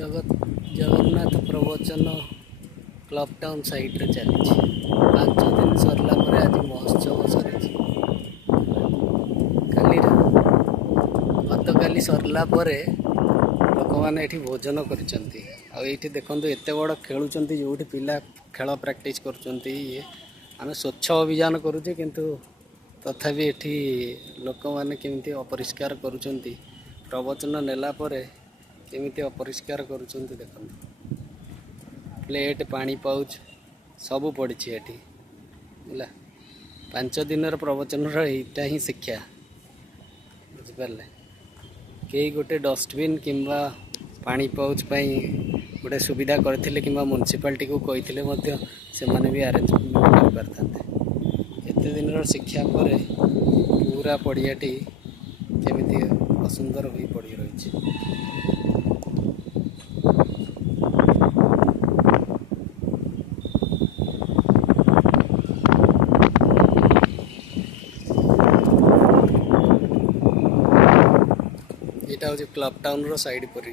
जगन्नाथ प्रवचन club town side रे चली 5 दिन सरला पर आज महोत्सव सरी गतकाली सरला पर लोक मैंने ये भोजन कर देखो एत बड़ खेलुंट जो पिला खेल प्रैक्टिस कर आम स्वच्छ अभियान करुचे किंतु तथापि एठी लोक मैंने केमिति अपरिष्कार करुचंती प्रवचन नेला परे केमिति अपरिष्कार करुचंती देखो प्लेट पानी पाउच सबू पड़ी एठी है 5 दिन प्रवचन रहा ही शिक्षा बुझिपारे कई गोटे डस्टबिन किंबा पानी पाउच गोटे सुविधा करथिले किंबा म्युनिसिपालिटी को कही से माने भी अरेंजमेंट कर पारथांते एते दिन शिक्षा पर पूरा पड़ियाटी केमिति असुंदर होई पड़ी रही यहाँ हूँ क्लब टाउन रो साइड पर